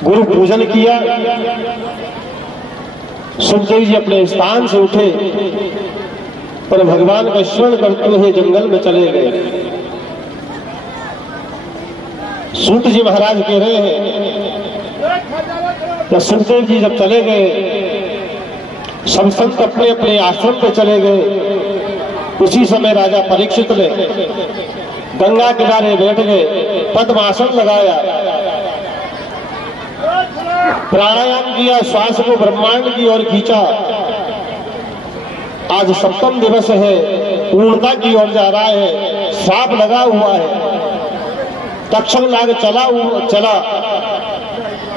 गुरु पूजन किया। सुखदेव जी अपने स्थान से उठे और भगवान का स्मरण करते हुए जंगल में चले गए। सूत जी महाराज कह रहे हैं कि सुखदेव जी जब चले गए, सब संत अपने अपने आश्रम पे चले गए। उसी समय राजा परीक्षित ने गंगा किनारे बैठ गए, पद्मासन लगाया, प्राणायाम किया, श्वास को ब्रह्मांड की ओर खींचा। आज सप्तम दिवस है, पूर्णता की ओर जा रहा है, श्राप लगा हुआ है। तक्षक नाग चला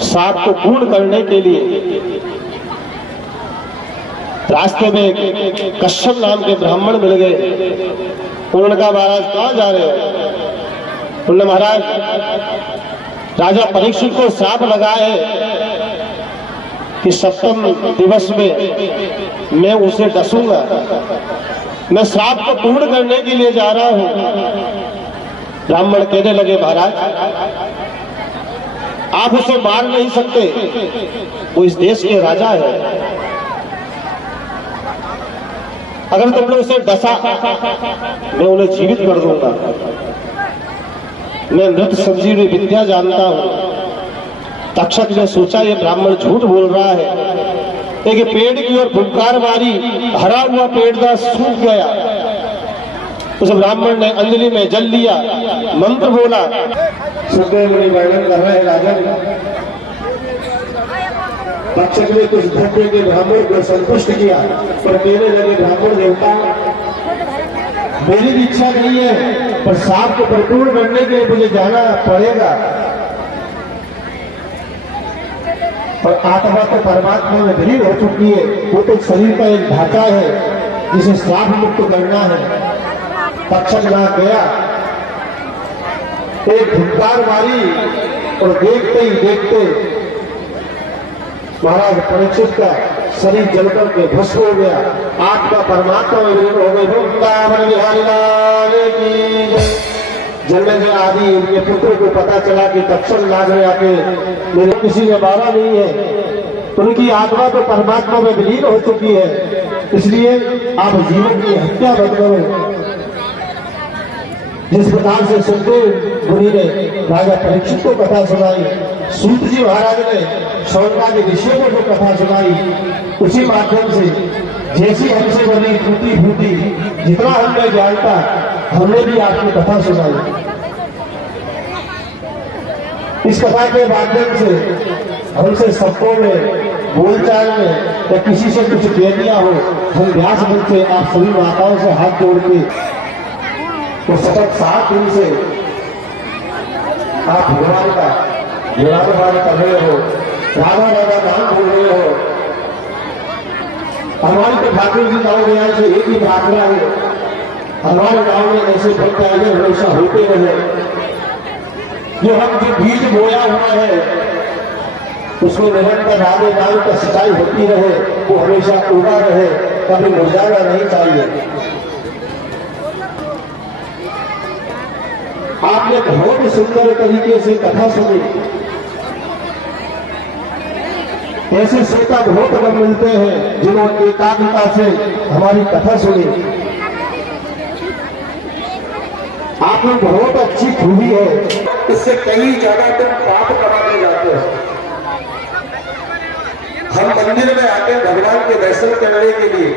श्राप को पूर्ण करने के लिए। रास्ते में कश्यप नाम के ब्राह्मण मिल गए। उन्होंने कहा, महाराज कहाँ जा रहे हो? उन्होंने, महाराज राजा परीक्षित को श्राप लगा है कि सप्तम दिवस में मैं उसे डसूंगा। मैं श्राप को पूर्ण करने के लिए जा रहा हूं। ब्राह्मण कहने लगे, महाराज आप उसे मार नहीं सकते, वो इस देश के राजा है। अगर तुमने उसे डसा, मैं उन्हें जीवित कर दूंगा। मैं मृत संजीवनी विद्या जानता हूं। तक्षक ने सोचा, ये ब्राह्मण झूठ बोल रहा है। एक पेड़ की ओर फुंकार मारी, हरा हुआ पेड़ का सूख गया। उस ब्राह्मण ने अंजलि में जल लिया, मंत्र बोला। सुखदेव मुनि वर्णन कर रहे हैं, राजन तक्षक ने कुछ धर्म के ब्राह्मण को संतुष्ट किया, पर कहने लगे, ब्राह्मण देवता मेरी भी इच्छा नहीं है, पर श्राप को परिपूर्ण करने के लिए मुझे जाना पड़ेगा। और आत्मा तो परमात्मा में विलीन हो चुकी है, वो तो शरीर का एक ढांचा है जिसे श्राप मुक्त करना है। तक्षक नाग गया, एक फुंकार मारी और देखते ही देखते महाराज परीक्षित का शरीर जलकर के भस्म हो गया। आत्मा परमात्मा में विलीन हो गई। वृंदावन बिहारी लाल की जय। जन्मेजय आदि उनके पुत्र को पता चला कि तक्षक नाग ने आके मेरे किसी ने मारा नहीं है, उनकी आत्मा तो परमात्मा में विलीन हो चुकी है, इसलिए आप जीवन की हत्या मत करो। जिस प्रकार से सुखदेव मुनि ने राजा परीक्षित को कथा सुनाई, सूत जी महाराज ने शौनकादि ऋषियों को जो कथा सुनाई, उसी माध्यम से जैसी हमसे बनी टूटी फूटी जितना हमने जानता, हमने भी आपकी कथा सुनाई। इस कथा के माध्यम से हमसे सबको में बोलचाल में या किसी से कुछ कह दिया हो, हम व्यास मंच से आप सभी माताओं से हाथ जोड़ के तो सतत 7 दिन से आप भगवान का गुणानुवाद कर रहे हो, राधा राधा नाम बोल रहे हो। हमारे तो ठाकुर जी गाँव में से एक ही प्रार्थना है, हमारे गांव में ऐसे भक्त आगे हमेशा होते रहे। जो हम जो बीज बोया हुआ है उसमें निरंतर राधे नाम का सिंचाई होती रहे, वो हमेशा उगा रहे, कभी मुरझाना नहीं चाहिए। आपने बहुत सुंदर तरीके से कथा सुनी। ऐसे श्रोता बहुत कम मिलते हैं जिन्होंने एकाग्रता से हमारी कथा सुनी। आप में बहुत अच्छी खूबी है, इससे कई ज्यादा तुम पाप कमाने जाते हो। हम मंदिर में आते हैं भगवान के दर्शन करने के लिए,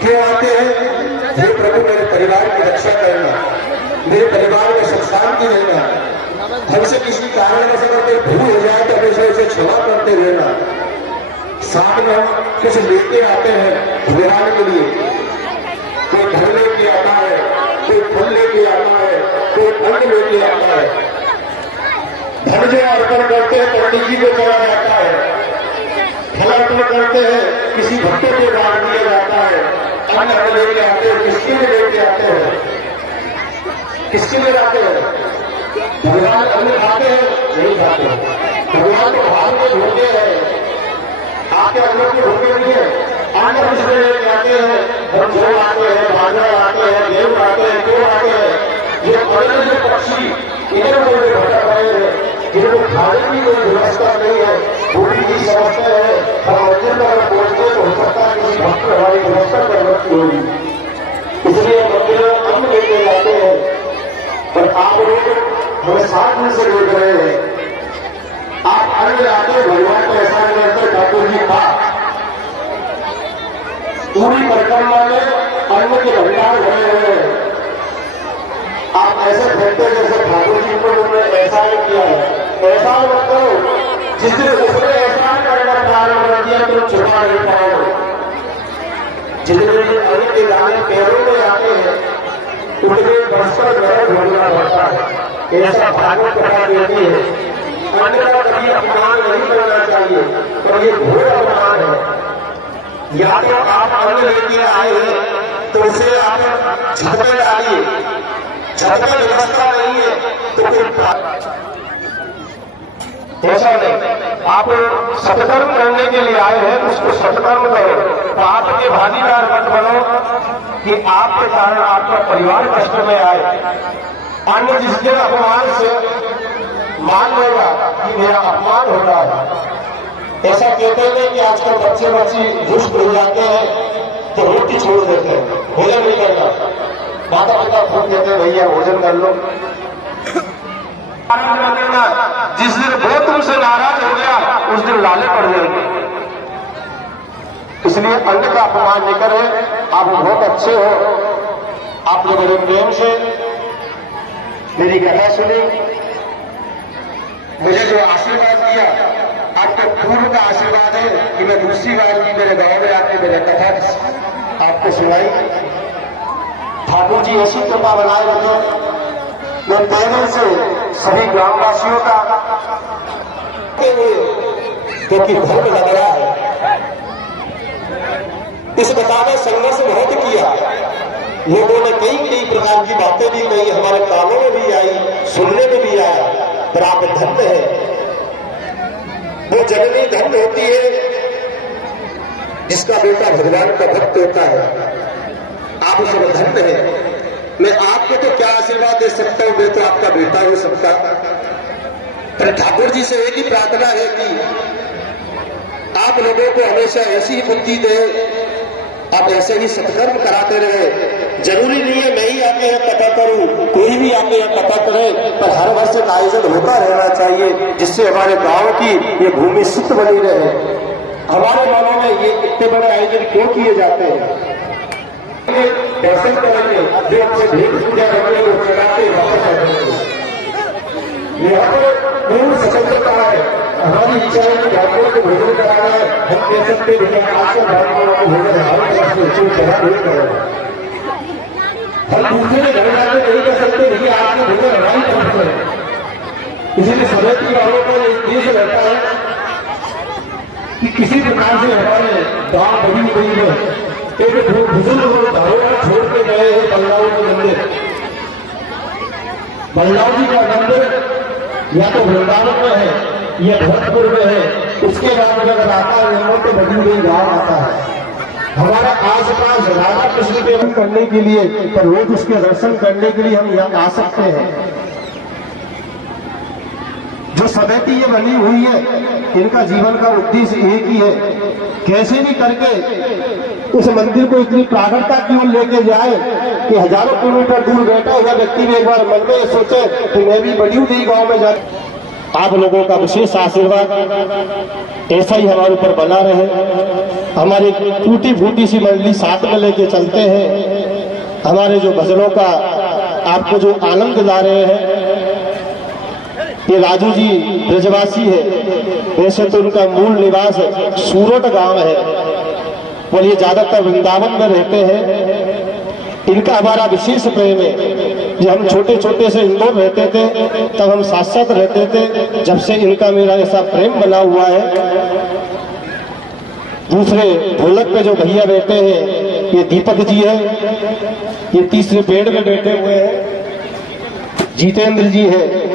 क्यों आते हैं? हे प्रभु मेरे परिवार की रक्षा करना, मेरे परिवार में संस्थान की रहना, हमसे किसी कारण से अगर भूल हो जाए तो हमेशा उसे क्षमा करते रहना। साथ में हम कुछ लेके आते हैं भगवान के लिए, कोई घर लेके आता है, कोई फल लेके आता है, कोई अन्न लेके आता है। धन जो अर्पण करते हैं पंडित जी को चला जाता है, फल अर्पण करते हैं किसी भक्तों को दान दिया जाता है, अन्न लेके आते हैं, किसके लिए लेके आते हैं, किसके लिए आते हैं? भगवान अन्न खाते हैं नहीं खाते, भगवान को हाथ में धोते हैं, आपके अंदर की धोते नहीं है। अन्न किसके लेके आते हैं? बच्चों आते हैं, बाजरा आते हैं, गेहूं आते हैं, क्यों आते हैं? ये बड़े जो पक्षी इधर उधर भटक रहे हैं, जिनको खाने की कोई व्यवस्था नहीं है, हमें 7 दिन से देख रहे हैं। आप अन्य आते भगवान को ऐसा निरंतर ठाकुर जी था, पूरी परिक्रमा में अन्न के भंडार भरे हुए हैं। आप ऐसे फेंकते जैसे ठाकुर जी को उन्होंने ऐसा ही किया है। ऐसा मत करो, जिस दिन उसने ऐसा करना प्रारंभ कर दिया तो छुपा नहीं पाओगे। जितने अन्न के दाने पैरों में आते हैं उतने बरसों गर्भ होना पड़ता है। ऐसा भागवत कथा कहती है। अन्न का कभी अपमान नहीं करना चाहिए, तो ये घोर अपमान है। या तो आप अन्न लेके आए हैं तो उसे आप छत में डालिए, छत में व्यवस्था नहीं है तो फिर ऐसा नहीं। आप सत्कर्म करने के लिए आए हैं, उसको सत्कर्म करो। पाप के भागीदार मत बनो कि आपके कारण आपका परिवार कष्ट में आए। अन्य जिसके अपमान से मान लेगा कि मेरा अपमान होता है। ऐसा कहते हैं कि आजकल बच्चे दुष्ट हो जाते हैं तो रोटी छोड़ देते हैं, भोजन नहीं करना। माता पिता खुद कहते हैं भैया भोजन कर लो। जिस दिन वो तुमसे नाराज हो गया उस दिन लाले पड़ जाएंगे। इसलिए अन्न का अपमान नहीं करें। आप बहुत अच्छे हो, आपने बड़े प्रेम से मेरी कथा सुनी, मुझे जो आशीर्वाद दिया, आपको पूर्व का आशीर्वाद है कि मैं दूसरी बार की मेरे गांव में आके मेरे कथा आपको सुनाई। ठाकुर जी ऐसी कृपा बनाए रखे। मैं पहले से सभी ग्रामवासियों का क्योंकि धर्म लग रहा है। इस कथा में संघर्ष बहुत किया, लोगों ने कई प्रकार की बातें भी कही, हमारे कानों में भी आई, सुनने में भी आया। पर आप धन्य है, वो जननी धन्य होती है जिसका बेटा भगवान का भक्त होता है। आप उसमें धन्य है। मैं आपको तो क्या आशीर्वाद दे सकता हूं, मैं तो आपका बेटा हो सकता। पर ठाकुर जी से एक ही प्रार्थना है कि आप लोगों को हमेशा ऐसी ही बुद्धि दे, आप ऐसे ही सत्कर्म कराते रहे। जरूरी नहीं है मैं ही आके यहाँ कथा करूं, कोई भी आके यहाँ कथा करे, पर हर वर्ष का आयोजन होता रहना चाहिए जिससे हमारे गांव की ये भूमि शुद्ध बनी रहे। हमारे गांवों में ये इतने बड़े आयोजन क्यों किए जाते हैं? दर्शन करेंगे, जो अच्छे भेद पूजा करेंगे, वो चढ़ाते वापस आ जाएंगे। यहाँ पर पूर्ण सफलता है। हमारी इच्छा है कि ठाकुर को भोजन कराना है। हम कह सकते हैं आज के ठाकुर को भोजन हमारे पास चढ़ा नहीं करेगा। हम दूसरे घर जाकर नहीं कर सकते भैया आपने भोजन हमारी तरफ से। इसीलिए समिति वालों को एक देश रहता है कि किसी प्रकार से हमारे गांव बड़ी गई है। एक बुजुर्ग धरोहर छोड़ के गए हैं बल्लाव के मंदिर। बल्लाव जी का मंदिर या तो वृंदावन में है या भरतपुर में है। उसके बाद अगर आता है यहाँ तो बड़ी गई गांव आता है। हमारा आसपास राधा कृष्ण के दर्शन करने के लिए, पर रोज उसके दर्शन करने के लिए हम यहाँ आ सकते हैं। जो समिति ये बनी हुई है, इनका जीवन का उद्देश्य एक ही है, कैसे भी करके उस मंदिर को इतनी प्रागढ़ता की ओर लेके जाए कि हजारों किलोमीटर दूर बैठा हुआ व्यक्ति भी एक बार मन में सोचे कि मैं भी बड़ी हुई गांव में जाए। आप लोगों का विशेष आशीर्वाद ऐसा ही हमारे ऊपर बना रहे। हमारी टूटी फूटी सी मंडली साथ में लेके चलते हैं। हमारे जो भजनों का आपको जो आनंद ला रहे हैं, ये राजू जी ब्रजवासी है, वैसे तो उनका मूल निवास सूरत गांव है, और ये ज्यादातर वृंदावन में रहते हैं। इनका हमारा विशेष प्रेम है। जब हम छोटे छोटे से इंदौर रहते थे तब हम साथ साथ रहते थे। जब से इनका मेरा ऐसा प्रेम बना हुआ है। दूसरे ढोलक पे जो भैया बैठे हैं ये दीपक जी है, ये तीसरे पेड़ में बैठे हुए हैं जितेंद्र जी है।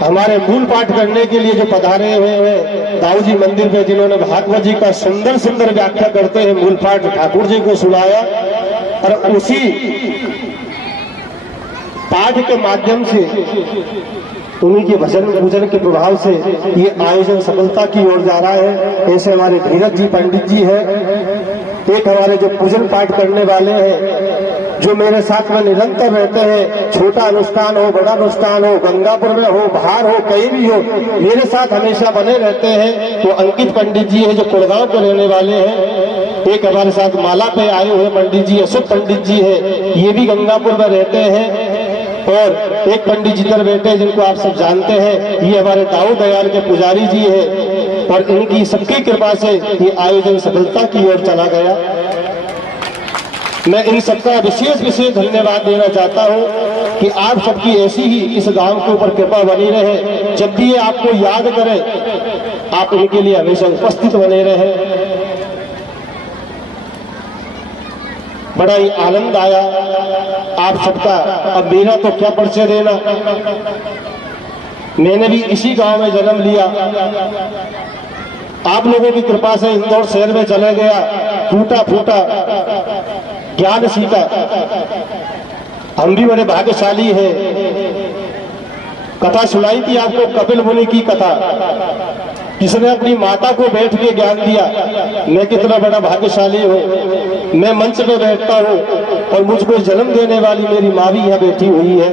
हमारे मूल पाठ करने के लिए जो पधारे हुए हैं दाऊ जी मंदिर पे, जिन्होंने भागवत जी का सुंदर सुंदर व्याख्या करते हैं मूल पाठ ठाकुर जी को सुनाया, और उसी पाठ के माध्यम से उन्हीं के भजन पूजन के प्रभाव से ये आयोजन सफलता की ओर जा रहा है। ऐसे हमारे धीरज जी पंडित जी है, एक हमारे जो पूजन पाठ करने वाले हैं जो मेरे साथ में निरंतर रहते हैं, छोटा अनुष्ठान हो, बड़ा अनुष्ठान हो, गंगापुर में हो, बाहर हो, कहीं भी हो, मेरे साथ हमेशा बने रहते हैं। वो अंकित पंडित जी है जो कुड़गांव के रहने वाले हैं। एक हमारे साथ माला पे आए हुए पंडित जी अशोक पंडित जी है, ये भी गंगापुर में रहते हैं। और एक पंडित जी इधर बैठे जिनको आप सब जानते हैं, ये हमारे दाऊ दयाल के पुजारी जी है। और इनकी सबकी कृपा से ये आयोजन सफलता की ओर चला गया। मैं इन सबका विशेष धन्यवाद देना चाहता हूं कि आप सबकी ऐसी ही इस गांव के ऊपर कृपा बनी रहे। जब भी ये आपको याद करें, आप इनके लिए हमेशा उपस्थित बने रहे। बड़ा ही आनंद आया आप सबका। अब मेरा तो क्या परिचय देना, मैंने भी इसी गांव में जन्म लिया। आप लोगों की कृपा से इंदौर शहर में चले गया, टूटा फूटा ज्ञान सीखा। हम भी बड़े भाग्यशाली हैं। कथा सुनाई थी आपको कपिल मुनि की कथा, जिसने अपनी माता को बैठ के ज्ञान दिया। मैं कितना बड़ा भाग्यशाली हूँ, मैं मंच पे बैठता हूँ और मुझको जन्म देने वाली मेरी माँ भी यहाँ बैठी हुई है।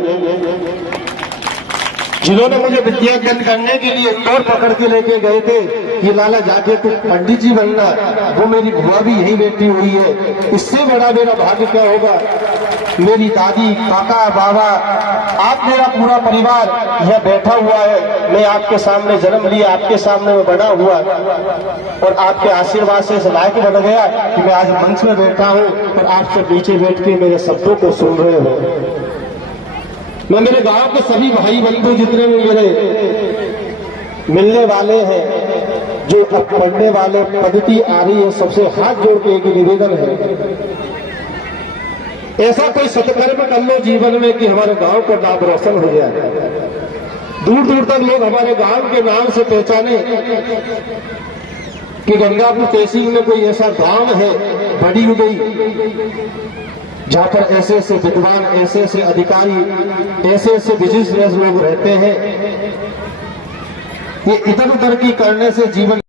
जिन्होंने मुझे विद्यार्जन करने के लिए इंदौर पकड़ के लेके गए थे कि लाला जाके तुम पंडित जी बनना, वो मेरी बुआ भी यहीं बैठी हुई है। इससे बड़ा मेरा भाग्य क्या होगा। मेरी दादी, काका, बाबा, आप मेरा पूरा परिवार यह बैठा हुआ है। मैं आपके सामने जन्म लिया, आपके सामने में बड़ा हुआ और आपके आशीर्वाद से इस लायक बन गया कि मैं आज मंच में बैठा हूँ और आप सब नीचे बैठ के मेरे शब्दों को सुन रहे हो। मैं मेरे गांव के सभी भाई बंधु जितने भी मेरे मिलने वाले हैं, जो अब पढ़ने वाले पद्धति आ रही है, सबसे हाथ जोड़ के एक निवेदन है, ऐसा कोई सत्कर्म कर लो जीवन में कि हमारे गांव का नाम रोशन हो जाए। दूर दूर तक लोग हमारे गांव के नाम से पहचाने कि गंगापुर तहसील में कोई ऐसा गांव है बड़ी उदई, जहां पर ऐसे ऐसे विद्वान, ऐसे ऐसे अधिकारी, ऐसे ऐसे बिजनेस लोग रहते हैं। ये इधर उधर की करने से जीवन